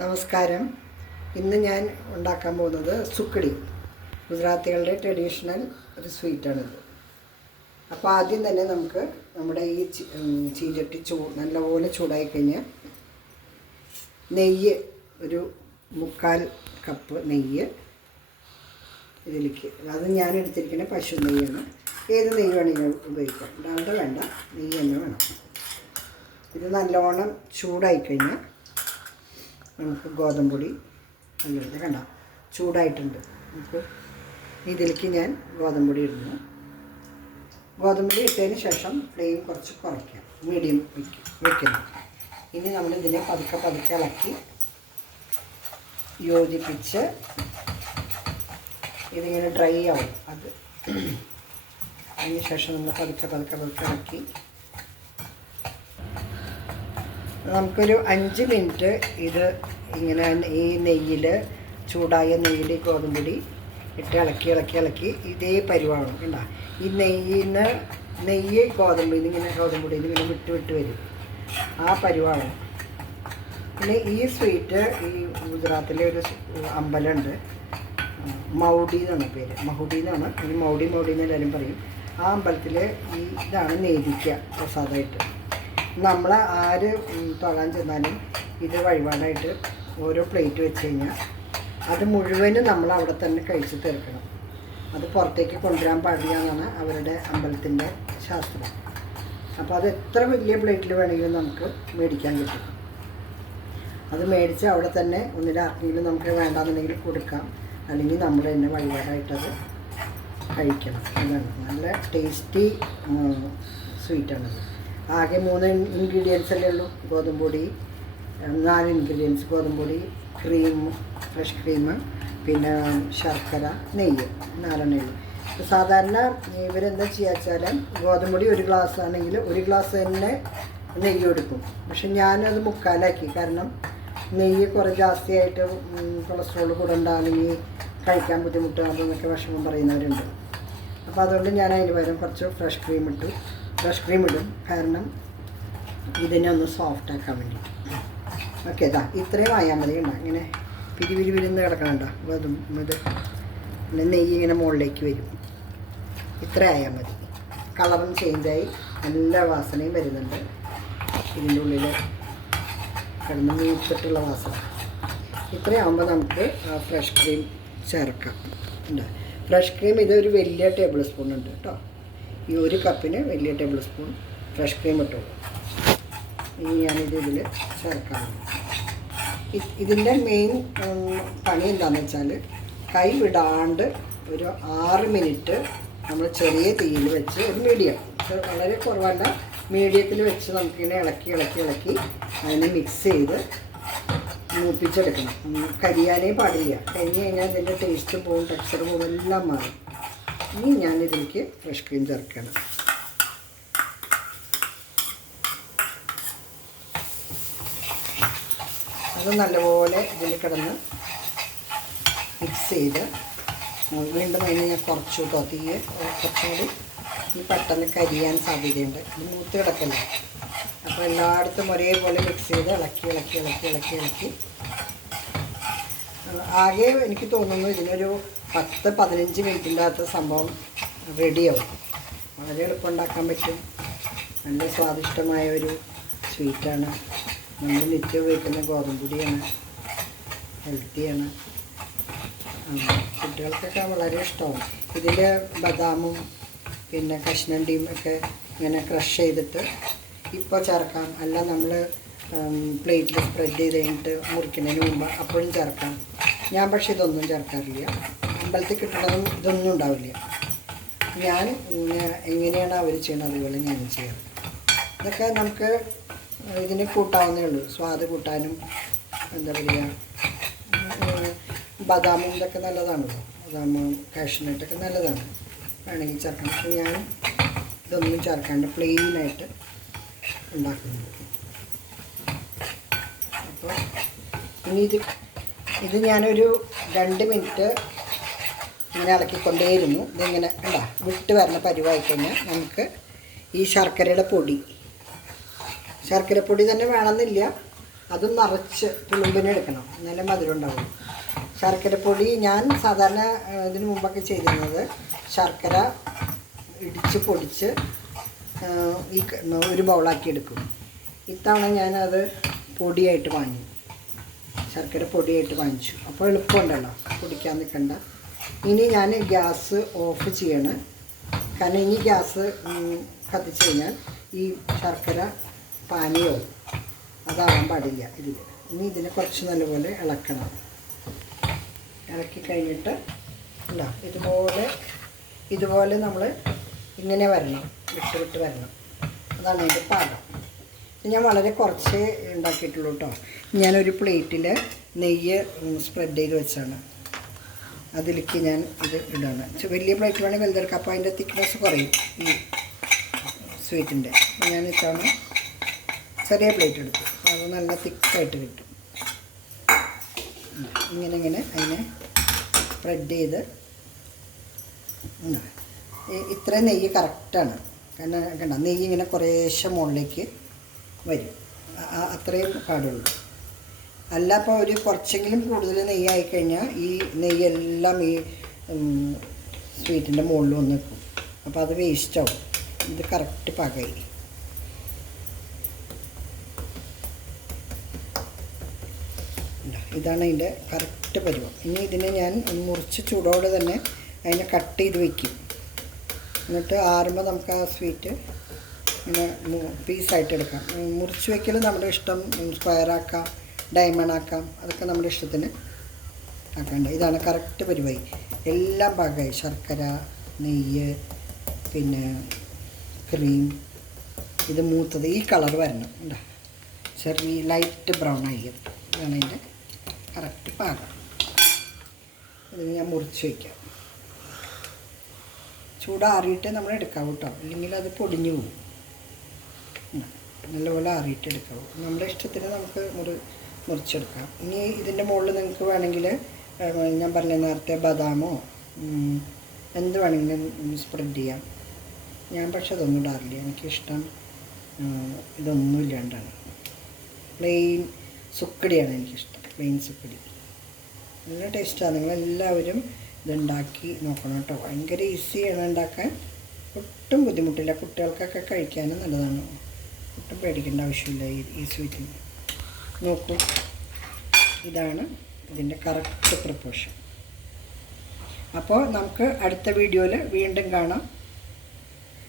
നമസ്കാരം. ഇന്ന് ഞാൻ ഉണ്ടാക്കാൻ പോകുന്നത് സുക്കടി, ഗുജറാത്തികളുടെ ട്രഡീഷണൽ ഒരു സ്വീറ്റാണിത്. അപ്പോൾ ആദ്യം തന്നെ നമുക്ക് നമ്മുടെ ഈ ചീഞ്ചട്ടി നല്ലപോലെ ചൂടായി കഴിഞ്ഞാൽ നെയ്യ് ഒരു 3/4 കപ്പ് നെയ്യ് ഇതിലേക്ക്, അത് ഞാൻ എടുത്തിരിക്കുന്ന പശു നെയ്യാണ്. ഏത് നെയ്യ് വേണമെങ്കിലും ഉപയോഗിക്കാം, ഡാൽഡ വേണ്ട, നെയ്യ് തന്നെ വേണം. ഇത് നല്ലോണം ചൂടായി കഴിഞ്ഞാൽ നമുക്ക് ഗോതമ്പൊടി നല്ലപോലെ കണ്ട ചൂടായിട്ടുണ്ട്. നമുക്ക് ഇതിലേക്ക് ഞാൻ ഗോതമ്പൊടി ഇടുന്നു. ഗോതമ്പൊടി ഇട്ടതിന് ശേഷം ഫ്ലെയിം കുറച്ച് കുറയ്ക്കാം, മീഡിയം വയ്ക്കണം. ഇനി നമ്മളിതിനെ പതുക്കെ ഇളക്കി യോജിപ്പിച്ച് ഇതിങ്ങനെ ഡ്രൈ ആവും. അതിന് ശേഷം നമ്മൾ പതുക്കെ ഇളക്കി നമുക്കൊരു 5 മിനിറ്റ് ഇത് ഇങ്ങനെ ഈ നെയ്യിൽ, ചൂടായ നെയ്യിൽ ഗോതമ്പൊടി ഇട്ട് ഇളക്കി ഇതേ പരിവാണ്. കണ്ട ഈ നെയ്യ് ഗോതമ്പൊടിയിൽ ഇങ്ങനെ വിട്ട് വരും. ആ പരിവാണ്. പിന്നെ ഈ സ്വീറ്റ് ഈ ഗുജറാത്തിലെ ഒരു അമ്പലമുണ്ട്, മൗഡി എന്നാണ് പേര്, മഹുഡി എന്നാണ്, ഈ മൗഡി എന്ന് എല്ലാവരും പറയും. ആ അമ്പലത്തിൽ ഇതാണ് നേദിക്കുക പ്രസാദമായിട്ട്. നമ്മൾ ആര് തൊഴാൻ ചെന്നാലും ഇത് വഴിപാടായിട്ട് ഓരോ പ്ലേറ്റ് വെച്ച് കഴിഞ്ഞാൽ അത് മുഴുവനും നമ്മൾ അവിടെ തന്നെ കഴിച്ച് തീർക്കണം. അത് പുറത്തേക്ക് കൊണ്ടുവരാൻ പാടില്ല എന്നാണ് അവരുടെ അമ്പലത്തിൻ്റെ ശാസ്ത്രം. അപ്പോൾ അത് എത്ര വലിയ പ്ലേറ്റിൽ വേണമെങ്കിലും നമുക്ക് മേടിക്കാൻ കിട്ടും. അത് മേടിച്ച് അവിടെ തന്നെ ഒന്നിലാർക്കെങ്കിലും നമുക്ക് വേണ്ടാന്നുണ്ടെങ്കിൽ കൊടുക്കാം, അല്ലെങ്കിൽ നമ്മൾ തന്നെ വഴിപാടായിട്ടത് കഴിക്കണം. അതാണ് നല്ല ടേസ്റ്റി സ്വീറ്റാണത്. ആകെ 3 ഇൻഗ്രീഡിയൻസ് അല്ലേ ഉള്ളൂ. ഗോതമ്പൊടി 4 ഇൻഗ്രീഡിയൻസ്, ഗോതമ്പൊടി, ക്രീം, ഫ്രഷ് ക്രീം, പിന്നെ ശർക്കര, നെയ്യ്, 4 സാധാരണ ഇവരെന്താ ചെയ്യുക വെച്ചാൽ ഗോതമ്പൊടി 1 ഗ്ലാസ് ആണെങ്കിൽ 1 ഗ്ലാസ് തന്നെ നെയ്യ് എടുക്കും. പക്ഷെ ഞാനത് 3/4 കാരണം നെയ്യ് കുറേ ജാസ്തിയായിട്ട് കൊളസ്ട്രോൾ കൂടെ ഉണ്ടാകണമെങ്കിൽ കഴിക്കാൻ ബുദ്ധിമുട്ടാകുമെന്നൊക്കെ വിഷമം പറയുന്നവരുണ്ട്. അപ്പോൾ അതുകൊണ്ട് ഞാൻ അതിന് പകരം കുറച്ച് ഫ്രഷ് ക്രീം ഇടും, കാരണം ഇതിനെ ഒന്ന് സോഫ്റ്റ് ആക്കാൻ വേണ്ടിയിട്ട്. ഓക്കെ, ഇത്രയും ആയാൽ മതി. ഇങ്ങനെ വിരുന്ന് കിടക്കണണ്ട ഇത്, പിന്നെ നെയ്യ് ഇങ്ങനെ മുകളിലേക്ക് വരും. ഇത്ര ആയാൽ മതി. കളറും ചേഞ്ചായി നല്ല വാസനയും വരുന്നുണ്ട്. ഇതിൻ്റെ ഉള്ളിൽ കിടന്ന് മൂത്തിട്ടുള്ള വാസന. ഇത്രയാകുമ്പോൾ നമുക്ക് ഫ്രഷ് ക്രീം ചേർക്കാം. ഫ്രഷ് ക്രീം ഇതൊരു വലിയ ടേബിൾ സ്പൂൺ ഉണ്ട് കേട്ടോ. ഈ 1 കപ്പിന് വലിയ ടേബിൾ സ്പൂൺ ഫ്രഷ് ക്രീം ഇട്ടോളൂ. ഇനി ഇതിൽ ചേർക്കാം. ഇതിൻ്റെ മെയിൻ പണി എന്താണെന്ന് വെച്ചാൽ കൈ വിടാണ്ട് ഒരു 6 മിനിറ്റ് നമ്മൾ ചെറിയ തീയിൽ വെച്ച്, ഒരു മീഡിയം, വളരെ കുറവല്ല, മീഡിയത്തിൽ വെച്ച് നമുക്കിങ്ങനെ ഇളക്കി അതിനെ മിക്സ് ചെയ്ത് മൂപ്പിച്ചെടുക്കണം. കരിയാനേ പാടില്ല. കരിഞ്ഞ് കഴിഞ്ഞാൽ ഇതിൻ്റെ ടേസ്റ്റ് പോവും, ടെക്സ്ചർ പോവും, എല്ലാം മാറും. ഇനി ഞാനിതിലേക്ക് ഫ്രഷ് ക്രീം ചേർക്കണം. അത് നല്ലപോലെ ഇതിൽ കിടന്ന് മിക്സ് ചെയ്ത് വീണ്ടും അതിന് ഞാൻ കുറച്ചു തീയെ കുറച്ചുകൂടി ഈ പെട്ടെന്ന് കരിയാൻ സാധ്യതയുണ്ട്. ഇത് മൂത്ത് കിടക്കല്ലേ. അപ്പോൾ എല്ലായിടത്തും ഒരേപോലെ മിക്സ് ചെയ്ത് ഇളക്കി ആകെ എനിക്ക് തോന്നുന്നു ഇതിനൊരു 10-15 മിനിറ്റിൻ്റെ അകത്ത് സംഭവം റെഡിയാവും. വളരെ എളുപ്പം ഉണ്ടാക്കാൻ പറ്റും. നല്ല സ്വാദിഷ്ടമായ ഒരു സ്വീറ്റാണ്. നമ്മൾ നിത്യം ഉപയോഗിക്കുന്ന ഗോതമ്പൊടിയാണ്, ഹെൽത്തിയാണ്. കുട്ടികൾക്കൊക്കെ വളരെ ഇഷ്ടമാണ്. ഇതിൽ ബദാമും പിന്നെ കശുവണ്ടിയും ഒക്കെ ഇങ്ങനെ ക്രഷ് ചെയ്തിട്ട് ഇപ്പോൾ ചേർക്കാം, അല്ല നമ്മൾ പ്ലേറ്റിൽ സ്പ്രെഡ് ചെയ്ത് കഴിഞ്ഞിട്ട് മുറിക്കുന്നതിന് മുമ്പ് അപ്പോഴും ചേർക്കാം. ഞാൻ പക്ഷേ ഇതൊന്നും ചേർക്കാറില്ല. അമ്പലത്തിൽ കിട്ടണതും ഇതൊന്നും ഉണ്ടാവില്ല. ഞാൻ എങ്ങനെയാണ് അവർ ചെയ്യുന്നത് അതുപോലെ ഞാൻ ചെയ്യാറ്. ഇതൊക്കെ നമുക്ക് ഇതിന് കൂട്ടാവുന്നേ ഉള്ളൂ. സ്വാദ് കൂട്ടാനും എന്താ പറയുക, ബദാമും ഇതൊക്കെ നല്ലതാണല്ലോ. ബദാമും കാഷ്യൂനട്ടൊക്കെ നല്ലതാണ്, വേണമെങ്കിൽ ചേർക്കാം. പക്ഷെ ഞാൻ ഇതൊന്നും ചേർക്കാണ്ട് പ്ലെയിനായിട്ട് ഉണ്ടാക്കുന്നുണ്ട്. അപ്പോൾ ഇനി ഇത് ഞാനൊരു 2 മിനിറ്റ് ഇങ്ങനെ ഇളക്കിക്കൊണ്ടേയിരുന്നു. ഇതിങ്ങനെ വിട്ട് വരുന്ന പരിവായി കഴിഞ്ഞാൽ നമുക്ക് ഈ ശർക്കരപ്പൊടി തന്നെ വേണമെന്നില്ല, അതും നിറച്ച് തുളുമ്പിനെ എടുക്കണം, എന്നാലേ മധുരം ഉണ്ടാവും. ശർക്കരപ്പൊടി ഞാൻ സാധാരണ ഇതിന് മുമ്പൊക്കെ ചെയ്തിരുന്നത് ശർക്കര ഇടിച്ച് പൊടിച്ച് ഈ ഒരു ബൗളാക്കി എടുക്കും. ഇത്തവണ ഞാനത് പൊടിയായിട്ട് വാങ്ങി, ശർക്കര പൊടിയായിട്ട് വാങ്ങിച്ചു. അപ്പോൾ എളുപ്പമുണ്ടല്ലോ, പൊടിക്കാൻ നിൽക്കണ്ട. ഇനി ഞാൻ ഗ്യാസ് ഓഫ് ചെയ്യണം, കാരണം ഇനി ഗ്യാസ് കത്തിച്ച് കഴിഞ്ഞാൽ ഈ ശർക്കര പാനിയോ അതാവാൻ പാടില്ല ഇതിൽ. ഇനി ഇതിനെ കുറച്ച് നല്ലപോലെ ഇളക്കണം. ഇളക്കി കഴിഞ്ഞിട്ട് അല്ല ഇതുപോലെ നമ്മൾ ഇങ്ങനെ വരണം, വിട്ട് വരണം. അതാണ് അതിൻ്റെ പാകം. ഞാൻ വളരെ കുറച്ചേ ഉണ്ടാക്കിയിട്ടുള്ളൂ കേട്ടോ. ഞാനൊരു പ്ലേറ്റിൽ നെയ്യ് സ്പ്രെഡ് ചെയ്ത് വെച്ചാണ് അതിലേക്ക് ഞാൻ ഇത് ഇടാണ്. വലിയ പ്ലേറ്റ് വേണമെങ്കിൽ വലുതെടുക്കാം, അപ്പോൾ അതിൻ്റെ തിക്നെസ് കുറയും ഈ സ്വീറ്റിൻ്റെ. ഞാൻ ഇത്തവണ ചെറിയ പ്ലേറ്റ് എടുത്തു, അത് നല്ല തിക്കായിട്ട് കിട്ടും. ഇങ്ങനെ അതിനെ സ്പ്രെഡ് ചെയ്ത് ഇത്ര നെയ്യ് കറക്റ്റാണ്. കാരണം കണ്ട നെയ്യ് ഇങ്ങനെ കുറേശ്ശെ മുകളിലേക്ക് വരും, അത്രയും പാടുള്ളൂ. അല്ല അപ്പോൾ ഒരു കുറച്ചെങ്കിലും കൂടുതൽ നെയ്യായി കഴിഞ്ഞാൽ ഈ നെയ്യെല്ലാം ഈ സ്വീറ്റിൻ്റെ മുകളിൽ വന്ന് നിൽക്കും, അപ്പോൾ അത് വേസ്റ്റാവും. ഇത് കറക്റ്റ് പാകമായി. ഇതാണ് അതിൻ്റെ കറക്റ്റ് പരുവം. ഇനി ഇതിനെ ഞാൻ മുറിച്ച് ചൂടോടെ തന്നെ അതിനെ കട്ട് ചെയ്ത് വയ്ക്കും. എന്നിട്ട് ആറുമ്പോൾ നമുക്ക് ആ സ്വീറ്റ് ഇങ്ങനെ പീസായിട്ട് എടുക്കാം. മുറിച്ച് വയ്ക്കൽ നമ്മുടെ ഇഷ്ടം, സ്ക്വയറാക്കാം, ഡയമണ്ട് ആക്കാം, അതൊക്കെ നമ്മുടെ ഇഷ്ടത്തിന് ആക്കണ്ട. ഇതാണ് കറക്റ്റ് പരിപാടി. എല്ലാം പാകമായി. ശർക്കര, നെയ്യ്, പിന്നെ ക്രീം, ഇത് മൂത്തത് ഈ കളർ വരണം. എന്താ ചെറിയ ലൈറ്റ് ബ്രൗൺ ആയത്. ഇതാണ് അതിൻ്റെ കറക്റ്റ് പാകം. ഇതിന് ഞാൻ മുറിച്ച് വയ്ക്കാം. ചൂടാറിയിട്ട് നമ്മൾ എടുക്കാം കേട്ടോ, ഇല്ലെങ്കിൽ അത് പൊടിഞ്ഞു പോകും. നല്ലപോലെ ആറിയിട്ട് എടുക്കാവൂ. നമ്മുടെ ഇഷ്ടത്തിന് നമുക്ക് മുറിച്ചെടുക്കാം. ഇനി ഇതിൻ്റെ മുകളിൽ നിങ്ങൾക്ക് വേണമെങ്കിൽ ഞാൻ പറഞ്ഞ നേരത്തെ ബദാമോ എന്ത് വേണമെങ്കിലും സ്പ്രെഡ് ചെയ്യാം. ഞാൻ പക്ഷെ അതൊന്നും ഇടാറില്ല, എനിക്കിഷ്ടം ഇതൊന്നും ഇല്ലാണ്ടാണ്. പ്ലെയിൻ സുക്കടിയാണ് എനിക്കിഷ്ടം, പ്ലെയിൻ സുക്കടി. നല്ല ടേസ്റ്റാണ്. നിങ്ങളെല്ലാവരും ഇതുണ്ടാക്കി നോക്കണം കേട്ടോ. ഭയങ്കര ഈസിയാണ് ഉണ്ടാക്കാൻ, ഒട്ടും ബുദ്ധിമുട്ടില്ല. കുട്ടികൾക്കൊക്കെ കഴിക്കാനും നല്ലതാണ്, ഒട്ടും പേടിക്കേണ്ട ആവശ്യമില്ല ഈ സ്വീറ്റിന്. നോക്കൂ, ഇതാണ് ഇതിൻ്റെ കറക്റ്റ് പ്രപ്പോർഷൻ. അപ്പോൾ നമുക്ക് അടുത്ത വീഡിയോയിൽ വീണ്ടും കാണാം.